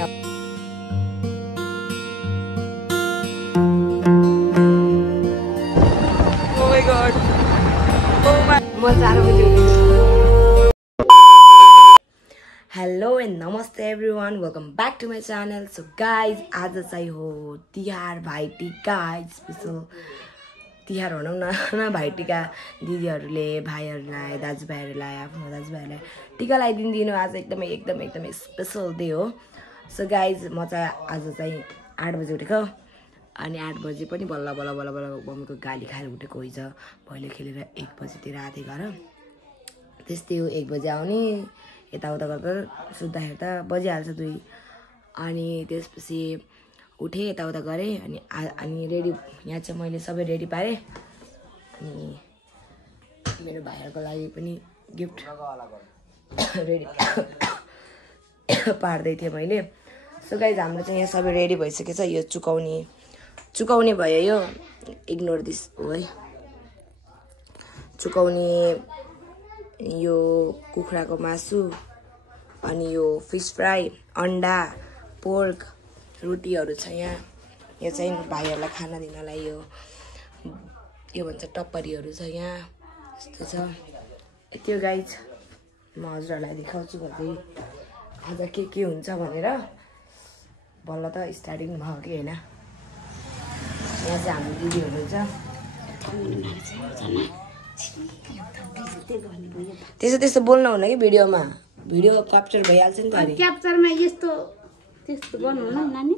Hello and namaste everyone, welcome back to my channel. So guys, आज चाहिँ हो Tihar Bhaitika special Tihar भनौँ न भाइटिका दिदीहरूले भाइहरूलाई दाजुभाइहरूलाई आफ्नो दाजुभाइहरूलाई टिका लगाइदिनु आज एकदमै स्पेशल डे हो। सो गाइज म चाहिँ आज चाहिँ 8 बजे उठेको अनि 8 बजे पनि बल्ल मम्मीको गाली खाएर उठेको होइन। भैलो खेलेर 1 बजेतिर आथे घर त्यस्तै हो। 1 बजे आउने यताउता गर्दा सुत्दाखेरि त बजिहाल्छ 2 अनि त्यसपछि उठेँ यताउता गरेँ अनि रेडी यहाँ चाहिँ मैले सबै रेडी पारेँ अनि मेरो भाइहरूको लागि पनि गिफ्ट रेडी पार्दै थिएँ मैले। सो गाइज हाम्रो चाहिँ यहाँ सबै रेडी भइसकेछ। यो चुकाउने भयो, यो इग्नोर दिस हो है। चुकाउने यो कुखुराको मासु अनि यो फिश फ्राई, अंडा, पोर्क, रोटीहरू छ यहाँ। यो चाहिँ भाइहरूलाई खाना दिनलाई यो भन्छ टप्परीहरू छ यहाँ। यस्तो छ यति हो गाइज। म हजुरहरूलाई देखाउँछु भन्दै आज के हुन्छ भनेर। बल्ल त स्टार्टिङ भयो कि होइन। यहाँ चाहिँ हाम्रो दिदी हुनुहुन्छ। त्यस्तो बोल्न हुन्न कि भिडियोमा, भिडियो क्याप्चर भइहाल्छ नि त। क्याप्चरमा त्यस्तो गर्नु हुन्न नानी।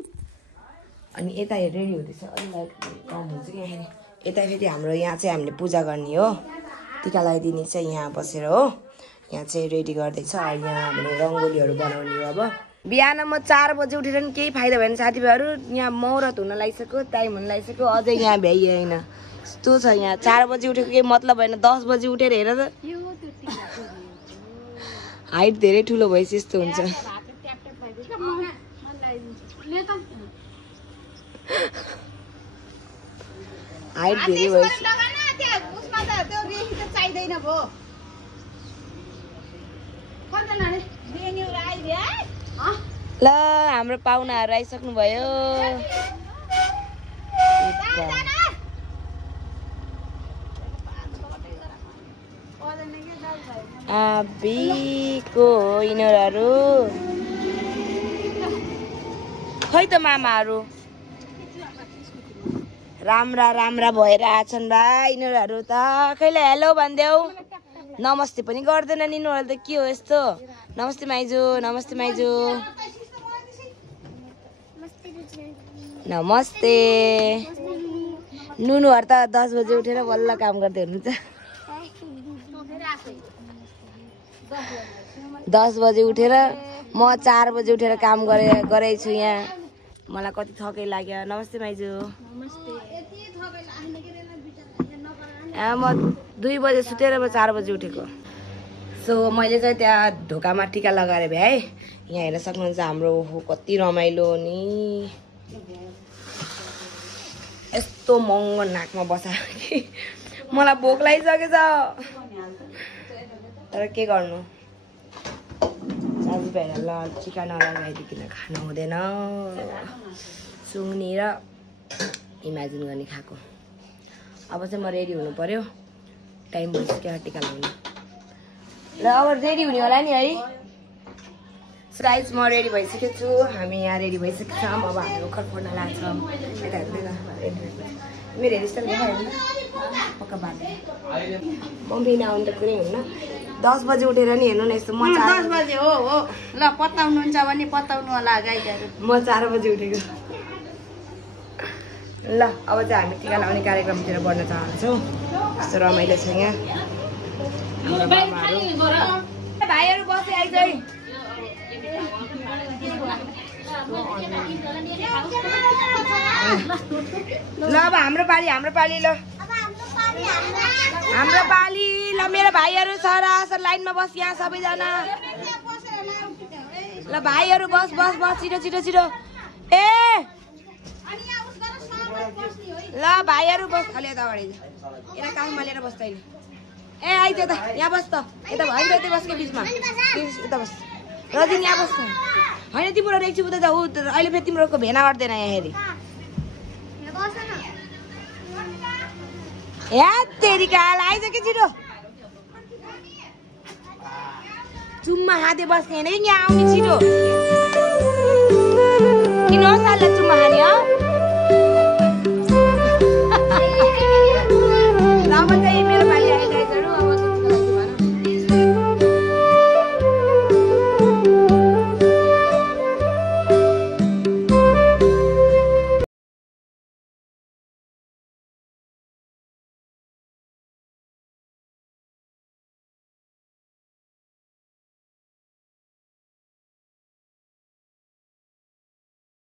अनि यता रेडी हुँदैछ अलि लाइट कम हुन्छ कि यहाँ। यता फेरि हाम्रो यहाँ चाहिँ हामीले पूजा गर्ने हो, टिका लगाइदिने चाहिँ यहाँ बसेर हो। यहाँ चाहिँ रेडी गर्दैछ। यहाँ हामीले रङ्गोलीहरू बनाउने हो। अब बिहान म 4 बजे उठेर नि केही फाइदा भएन साथीभाइहरू। यहाँ मुहुर्त हुन लागिसक्यो, टाइम हुन लागिसक्यो, अझै यहाँ भ्याइएन। यस्तो छ यहाँ 4 बजे उठेको केही मतलब भएन। 10 बजे उठेर हेर त हाइट धेरै ठुलो भएपछि यस्तो हुन्छ। हाइट धेरै भएपछि ल हाम्रो पाहुनाहरू आइसक्नु भयो। आबिको यिनीहरू खै त मामाहरू राम्रा भएर आछन् बा यिनीहरू त। खैले हेलो भन्देऊ, नमस्ते पनि गर्दैनन् यिनीहरू त। के हो यस्तो? नमस्ते माइजू, नमस्ते माइजू, नमस्ते। नुनुहरू त 10 बजे उठेर बल्ल काम गर्दै हुनुहुन्छ। 10 बजे उठेर म 4 बजे उठेर काम गरेछु यहाँ। मलाई कति थकै लाग्यो। नमस्ते माइजू। म 2 बजे सुतेर म 4 बजे उठेको। सो मैले चाहिँ त्यहाँ ढोकामा टिका लगाएर भ्याएँ। यहाँ हेर्न सक्नुहुन्छ हाम्रो कति रमाइलो नि। यस्तो महँगो नाकमा बसाएर कि मलाई भोक लागिसकेछ। तर के गर्नु, दाजुभाइहरूलाई टिका नलगाइदिकन खानु हुँदैन। सुँग्ने र इमेजिन गर्ने खाएको। अब चाहिँ म रेडी हुनु पर्यो, टाइम भइसक्यो टिका लगाउनु। ल अब रेडी हुने होला नि है। गाइज म रेडी भइसकेको छु। हामी यहाँ रेडी भइसकेको छौँ। अब हामी ओखर फोर्न लाग्छौँ। यता हेर्दैन मेरो हेयरस्टाइल देखायो नि पक्का बाटो। मम्मी नआउनु त कुरै हुन्न। 10 बजे उठेर नि हेर्नु न यस्तो। म 10 बजे हो ल पत्ताउनुहुन्छ भने पत्ताउनु होला गाइजहरू। म 4 बजे उठेको। ल अब चाहिँ हामी टिका लगाउने कार्यक्रमतिर बढ्न चाहन्छौँ। यस्तो रमाइलो छ यहाँ। भाइहरू बसे आइज है। ल अब हाम्रो पाली ल हाम्रो पाली। ल मेरो भाइहरू सर लाइनमा बस यहाँ सबैजना। ल भाइहरू बस छिटो। ए ल भाइहरू बस। अलि यता अगाडि यता काखमा लिएर बस्छ अहिले। ए आइज त यहाँ बस त। यता भयो नि त यतै बस के बिचमा। यता बस रजिन यहाँ बस्छ। होइन तिम्रो एकछिन उता जाऊ अहिले फेरि तिम्रो भेना अट्दैन यहाँ हेरी या तेरी काल आइज के छिटो चुम्मा खाँदै बस्ने होइन यहाँ आउने छिटो किन साललाई चुम्मा खाने हो अब चाहिँ मेरो भाइ आइरहेछहरू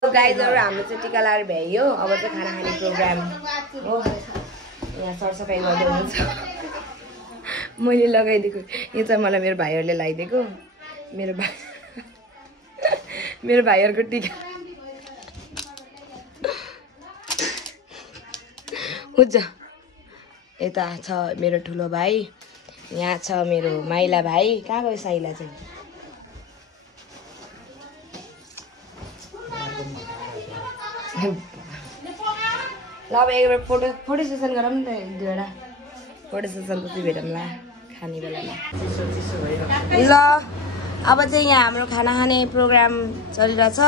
अब गाइजहरू हाम्रो चाहिँ टिका लाएर भ्याइयो अब चाहिँ खाना खाने प्रोग्राम हो यहाँ सरसफाइ गर्दै हुनुहुन्छ मैले लगाइदिएको यो चाहिँ मलाई मेरो भाइहरूले लगाइदिएको मेरो भाइहरूको टिका हुन्छ यता छ मेरो ठुलो भाइ यहाँ छ मेरो माइला भाइ कहाँ गयो साइला चाहिँ ल अब एकबार फोटो सेसन गरौँ नि त दुईवटा फोटो सेसन पछि भेटौँला खाने बेलामा ल अब चाहिँ यहाँ हाम्रो खाना खाने प्रोग्राम चलिरहेछ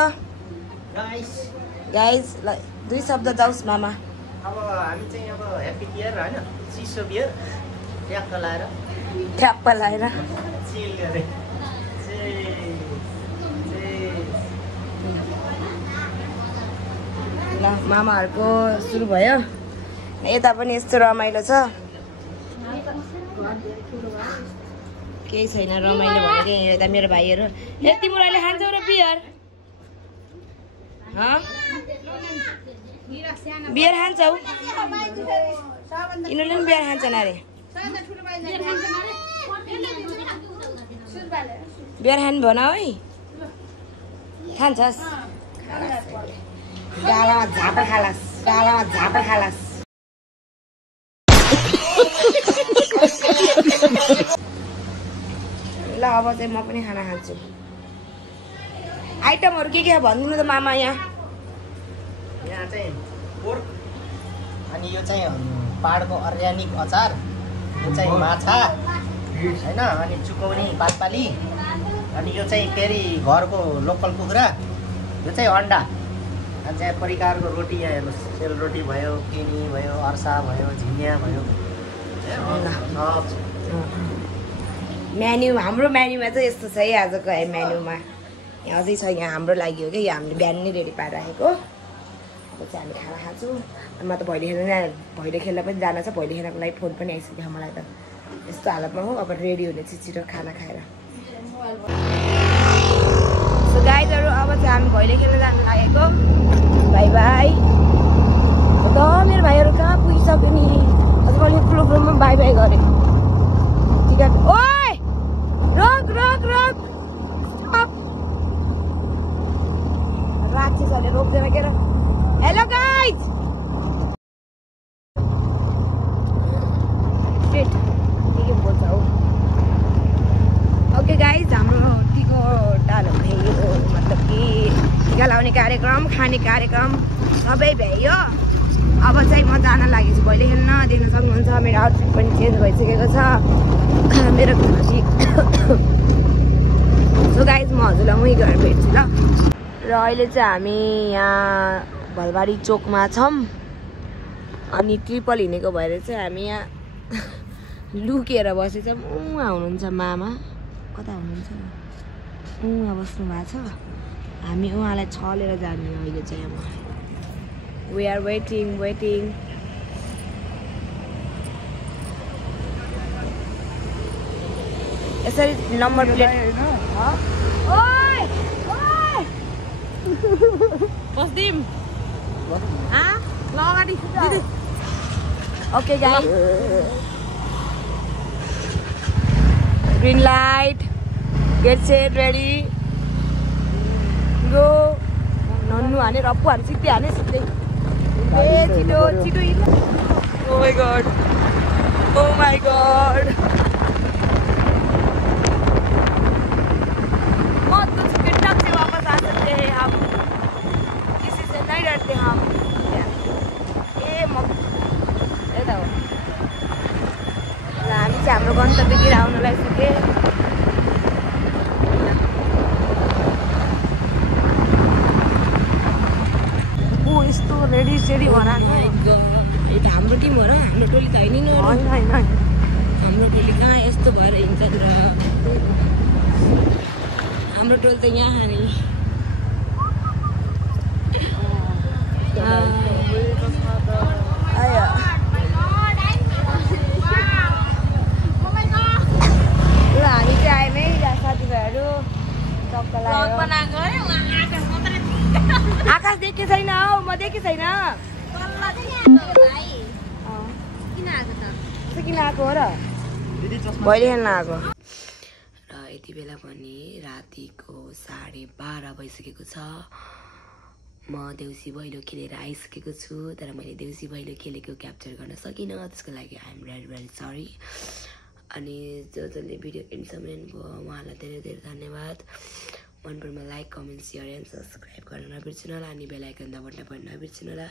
गाइज ल 2 शब्द जाओस् मामा अब हामी चाहिँ अब ह्याप्पी टियर हैन चिसो बियर ठ्याप्प लाएर चिल गरे ल मामाहरूको सुरु भयो यता पनि यस्तो रमाइलो छ केही छैन रमाइलो भनेको यता मेरो भाइहरू तिम्रो अहिले खान्छौ र बियर बियर खान्छौ यिनीहरूले पनि बियर खान्छन् अरे बियर खानु भन है खान्छस् गालामा झापा खालास ल अब चाहिँ म पनि खाना खान्छु आइटमहरू के भनिदिनु त मामा यहाँ चाहिँ पोर्क अनि यो चाहिँ पाहाडको अर्ग्यानिक अचार यो चाहिँ माछा हैन अनि चुकौनी पातपाली अनि यो चाहिँ फेरि घरको लोकल कुखुरा यो चाहिँ अन्डा अनि चाहिँ परिकारको रोटी यहाँ हेर्नुहोस् सेलरोटी भयो किनी भयो अर्सा भयो झिङ्गिया भयो मेन्यु हाम्रो मेन्युमा चाहिँ यस्तो छ है आजको मेन्युमा यहाँ अझै छ यहाँ हाम्रो लागि हो कि यो हामीले बिहान नै रेडी पारेर राखेको अब चाहिँ हामी खाना खान्छौँ म त भैलो खेल्न पनि जान छ भैलो खेल्नको लागि फोन पनि आइसक्यो मलाई त यस्तो हालतमा हो अब रेडी हुने छिटो खाना खाएर सो गाइजहरू अब चाहिँ हामी भैलो खेल्न जानु लागेको बाई बाई त मेरो भाइहरू कहाँ पुगिसक्यो नि अझ मैले प्रोग्राममा बाई बाई गरेँ ठिक ओइ रोक राक्षसहरूले रोक्दैन के र हेलो गाइज के बोल्छ हौ ओके गाइज हाम्रो टिको डालो भ्याइयो मतलब कि टिका लाउने कार्यक्रम खाने कार्यक्रम सबै भ्याइयो अब चाहिँ म जान लागेको छु भैलो खेल्न देख्न सक्नुहुन्छ मेरो आउटफिट पनि चेन्ज भइसकेको छ मेरो खुसी सो गाइज म हजुरलाई उहीँ गएर भेट्छु ल र अहिले चाहिँ हामी यहाँ भलबारी चोकमा छौँ अनि ट्रिपल हिँडेको भएर चाहिँ हामी यहाँ लुकेर बसेछौँ उहाँ हुनुहुन्छ मामा कता हुनुहुन्छ उहाँ बस्नु भएको छ हामी उहाँलाई छलेर जाने अहिले चाहिँ अब वी आर वेटिङ यसरी नम्बर प्लेट बस्दिम okay guys green light get set ready go नन्नु हाने रप्पु हाने सिधै हाने सिधै ए छिटो ओ माय गॉड म त छुट्टै टक्कै वापस आछ धुर्सेरी बनाएको यो त हाम्रो टिम हो र हाम्रो टोली त होइन नि होइन होइन हाम्रो टोली कहाँ यस्तो भएर हिँड्छ र हाम्रो टोली त यहाँ नि हामी चाहिँ आयौँ है साथीभाइहरू चक्का लाग्यो आकाश देखेको छैन हौ म देखेको छैन किन आएको हो र भैले खेल्न आएको र यति बेला पनि रातिको 12:30 भइसकेको छ म देउसी भैलो खेलेर आइसकेको छु तर मैले देउसी भैलो खेलेको क्याप्चर गर्न सकिनँ त्यसको लागि आइ एम भेरी सरी अनि जसले भिडियो एन्डसम्म हेर्नुभयो उहाँलाई धेरै धेरै धन्यवाद मन परमा like comment share and subscribe गर्न नबिर्सिनु होला अनि बेल आइकन दबाउन पनि नबिर्सिनु होला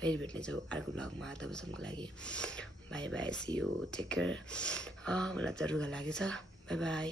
फेरि भेट्नेछौँ अर्को ब्लगमा तबसम्मको लागि bye bye see you take care मलाई चाहिँ रुगा लागेछ बाई बाई